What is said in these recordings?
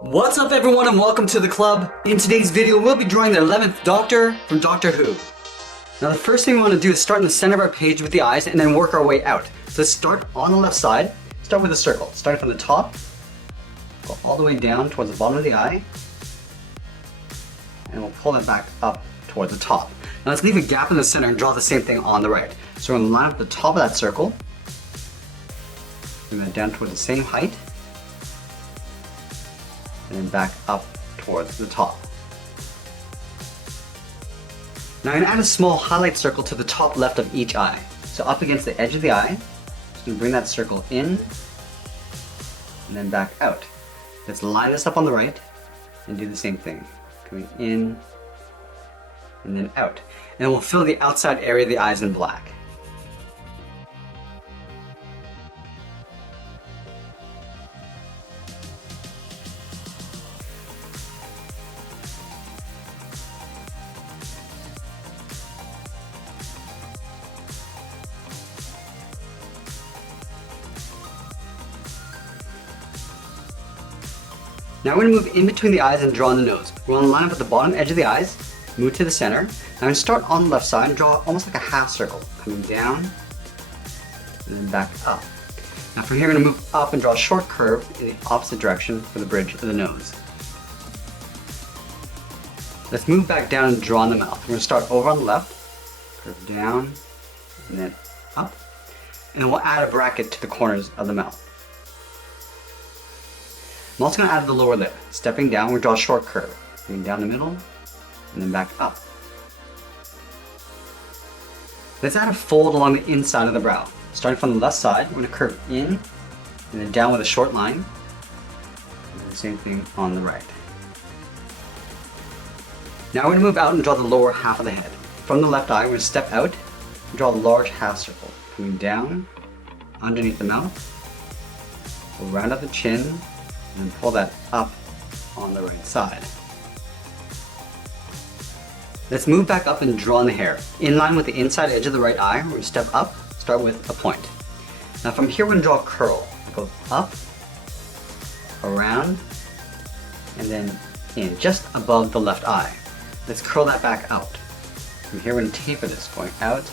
What's up everyone and welcome to the club. In today's video we'll be drawing the 11th Doctor from Doctor Who. Now the first thing we want to do is start in the center of our page with the eyes and then work our way out. So let's start on the left side, start with a circle. Starting from the top, go all the way down towards the bottom of the eye, and we'll pull it back up towards the top. Now let's leave a gap in the center and draw the same thing on the right. So we're going to line up the top of that circle, and then down towards the same height, and then back up towards the top. Now I'm going to add a small highlight circle to the top left of each eye. So up against the edge of the eye, just going to bring that circle in, and then back out. Let's line this up on the right, and do the same thing. Going in, and then out. And we'll fill the outside area of the eyes in black. Now we're going to move in between the eyes and draw on the nose. We're going to line up at the bottom edge of the eyes, move to the center. Now I'm going to start on the left side and draw almost like a half circle, coming down and then back up. Now from here we're going to move up and draw a short curve in the opposite direction for the bridge of the nose. Let's move back down and draw on the mouth. We're going to start over on the left, curve down, and then up. And then we'll add a bracket to the corners of the mouth. I'm also going to add the lower lip. Stepping down, we'll draw a short curve. Going down the middle, and then back up. Let's add a fold along the inside of the brow. Starting from the left side, we're going to curve in, and then down with a short line. And do the same thing on the right. Now we're going to move out and draw the lower half of the head. From the left eye, we're going to step out and draw a large half circle. Coming down, underneath the mouth. We'll round up the chin, and pull that up on the right side. Let's move back up and draw on the hair. In line with the inside edge of the right eye, we're going to step up, start with a point. Now from here we're going to draw a curl. It goes up, around, and then in, just above the left eye. Let's curl that back out. From here we're going to taper this, going out,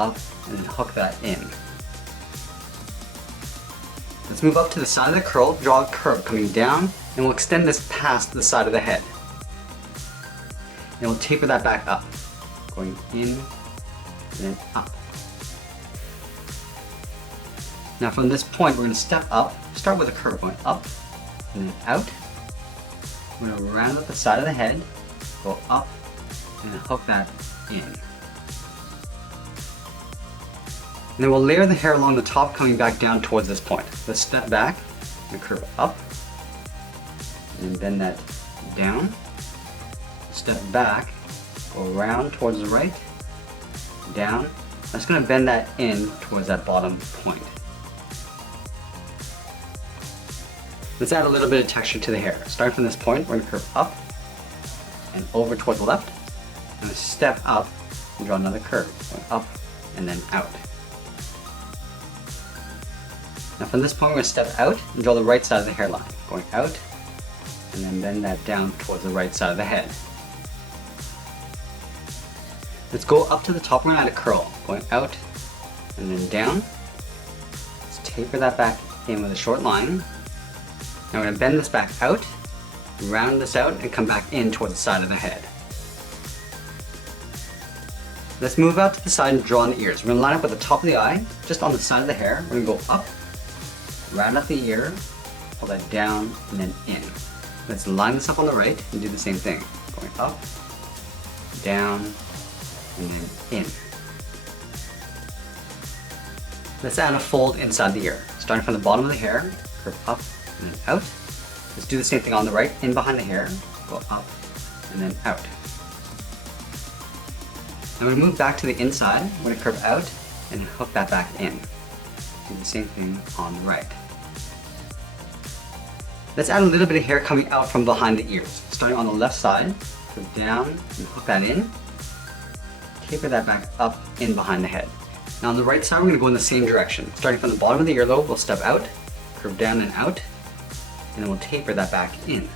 up, and then hook that in. Let's move up to the side of the curl, draw a curve coming down, and we'll extend this past the side of the head. And we'll taper that back up, going in, and then up. Now from this point, we're going to step up, start with a curve going up, and then out. We're going to round up the side of the head, go up, and then hook that in. And then we'll layer the hair along the top, coming back down towards this point. Let's step back and curve up, and then bend that down. Step back, go around towards the right, down. I'm just going to bend that in towards that bottom point. Let's add a little bit of texture to the hair. Starting from this point, we're going to curve up and over towards the left. I'm going to step up and draw another curve, going up and then out. Now from this point we're going to step out and draw the right side of the hairline, going out and then bend that down towards the right side of the head. Let's go up to the top, we're going to add a curl, going out and then down. Let's taper that back in with a short line. Now we're going to bend this back out, round this out, and come back in towards the side of the head. Let's move out to the side and draw on the ears. We're going to line up with the top of the eye, just on the side of the hair. We're going to go up, round up the ear, pull that down, and then in. Let's line this up on the right and do the same thing. Going up, down, and then in. Let's add a fold inside the ear. Starting from the bottom of the hair, curve up and then out. Let's do the same thing on the right, in behind the hair, go up and then out. Now we're going to move back to the inside. We're going to curve out and hook that back in. Do the same thing on the right. Let's add a little bit of hair coming out from behind the ears. Starting on the left side, go down and hook that in. Taper that back up in behind the head. Now on the right side, we're going to go in the same direction. Starting from the bottom of the earlobe, we'll step out, curve down and out, and then we'll taper that back in.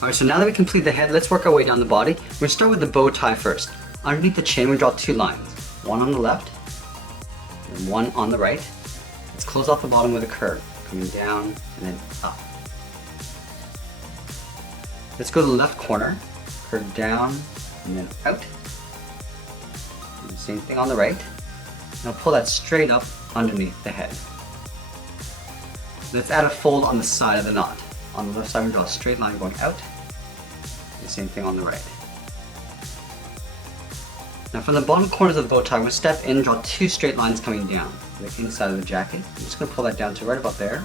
Alright, so now that we complete the head, let's work our way down the body. We're going to start with the bow tie first. Underneath the chin, we draw 2 lines. One on the left, and one on the right. Let's close off the bottom with a curve, coming down and then up. Let's go to the left corner, curve down and then out. Do the same thing on the right. Now pull that straight up underneath the head. Let's add a fold on the side of the knot. On the left side, we draw a straight line going out. The same thing on the right. Now from the bottom corners of the bow tie, we'll step in and draw 2 straight lines coming down the inside of the jacket. I'm just going to pull that down to right about there.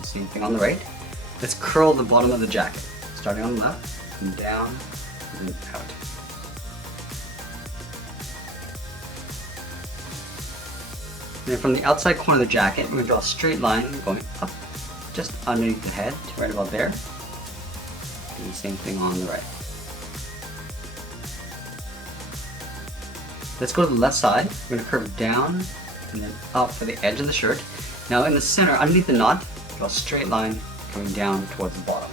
The same thing on the right. Let's curl the bottom of the jacket, starting on the left, and down, and then out. And then from the outside corner of the jacket, we're going to draw a straight line going up, just underneath the head, to right about there. Do the same thing on the right. Let's go to the left side. We're going to curve down and then up for the edge of the shirt. Now in the center, underneath the knot, draw a straight line coming down towards the bottom.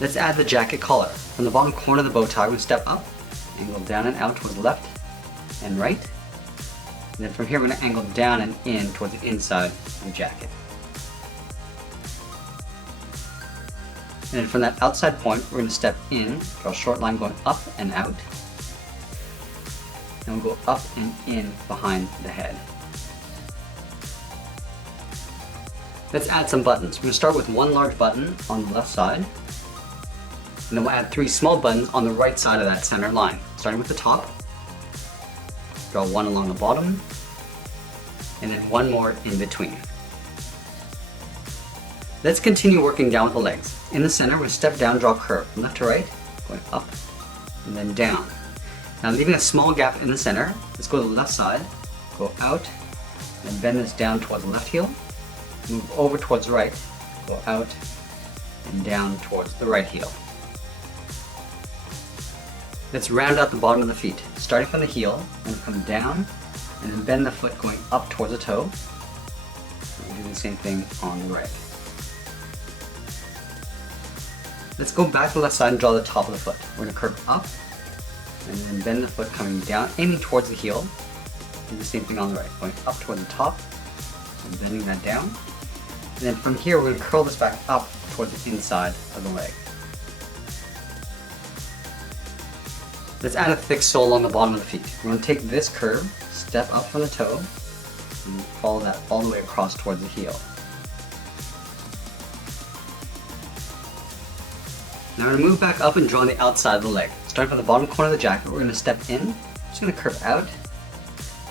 Let's add the jacket collar. From the bottom corner of the bow tie, we're going to step up, angle down and out towards the left and right. And then from here, we're going to angle down and in towards the inside of the jacket. And then from that outside point, we're going to step in, draw a short line going up and out. And we'll go up and in behind the head. Let's add some buttons. We're going to start with 1 large button on the left side. And then we'll add 3 small buttons on the right side of that center line. Starting with the top, draw 1 along the bottom, and then 1 more in between. Let's continue working down with the legs. In the center, we'll step down, draw a curve from left to right, going up and then down. Now leaving a small gap in the center, let's go to the left side, go out, and bend this down towards the left heel, move over towards the right, go out and down towards the right heel. Let's round out the bottom of the feet. Starting from the heel, and come down, and then bend the foot going up towards the toe. We'll do the same thing on the right. Let's go back to the left side and draw the top of the foot. We're going to curve up, and then bend the foot coming down, aiming towards the heel. Do the same thing on the right, going up towards the top, and bending that down. And then from here, we're going to curl this back up towards the inside of the leg. Let's add a thick sole along the bottom of the feet. We're going to take this curve, step up from the toe, and follow that all the way across towards the heel. Now we're going to move back up and draw on the outside of the leg. Starting from the bottom corner of the jacket, we're going to step in, just going to curve out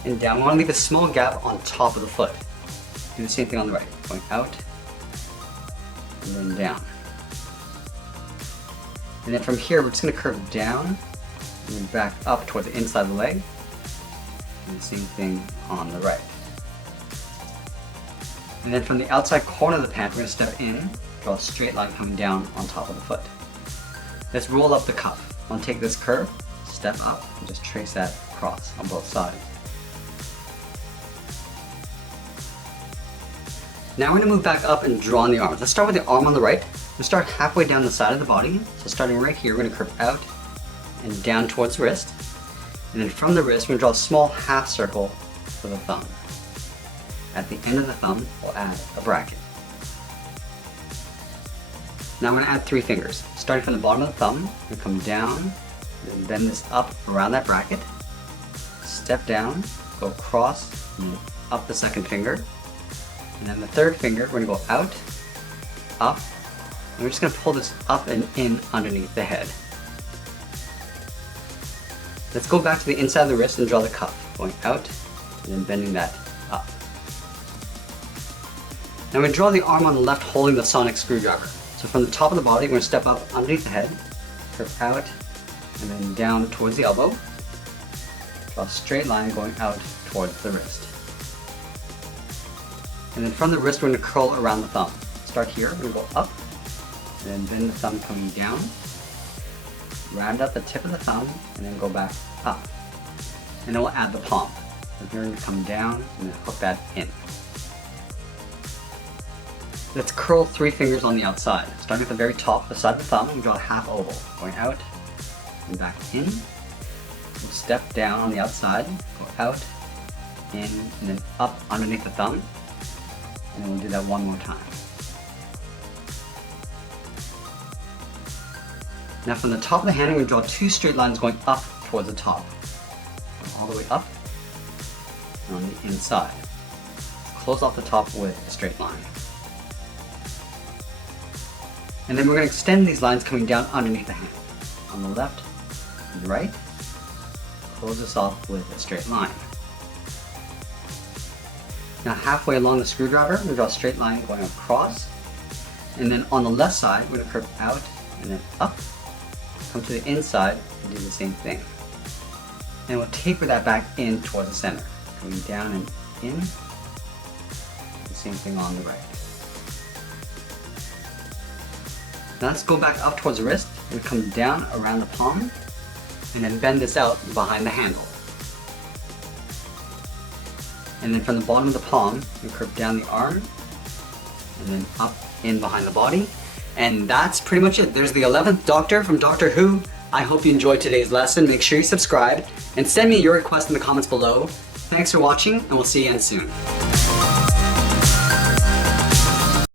and down. We want to leave a small gap on top of the foot. Do the same thing on the right, going out and then down. And then from here, we're just going to curve down and then back up toward the inside of the leg. And the same thing on the right. And then from the outside corner of the pant, we're going to step in, draw a straight line coming down on top of the foot. Let's roll up the cuff. I'm going to take this curve, step up, and just trace that across on both sides. Now we're going to move back up and draw on the arms. Let's start with the arm on the right. We'll start halfway down the side of the body. So starting right here, we're going to curve out and down towards the wrist. And then from the wrist, we're going to draw a small half circle for the thumb. At the end of the thumb, we'll add a bracket. Now we're going to add 3 fingers. Starting from the bottom of the thumb, we're going to come down, and bend this up around that bracket, step down, go across, and up the second finger. And then the third finger, we're going to go out, up, and we're just going to pull this up and in underneath the head. Let's go back to the inside of the wrist and draw the cuff, going out, and then bending that up. Now we draw the arm on the left holding the sonic screwdriver. So from the top of the body, we're going to step up underneath the head, curve out, and then down towards the elbow. Draw a straight line going out towards the wrist. And then from the wrist, we're going to curl around the thumb. Start here, we're going to go up, and then bend the thumb coming down, round out the tip of the thumb, and then go back up. And then we'll add the palm. We're going to come down and then hook that in. Let's curl 3 fingers on the outside. Starting at the very top, beside the thumb, we draw a half oval. Going out and back in. We'll step down on the outside, go out, in, and then up underneath the thumb. And then we'll do that one more time. Now from the top of the hand, we're going to draw 2 straight lines going up towards the top. All the way up and on the inside. Close off the top with a straight line. And then we're going to extend these lines coming down underneath the hand. On the left and the right. Close this off with a straight line. Now halfway along the screwdriver, we're going to draw a straight line going across. And then on the left side, we're going to curve out and then up. Come to the inside and do the same thing. And we'll taper that back in towards the center. Going down and in. The same thing on the right. Now let's go back up towards the wrist and come down around the palm and then bend this out behind the handle. And then from the bottom of the palm, we curve down the arm and then up in behind the body. And that's pretty much it. There's the 11th Doctor from Doctor Who. I hope you enjoyed today's lesson. Make sure you subscribe and send me your request in the comments below. Thanks for watching, and we'll see you again soon.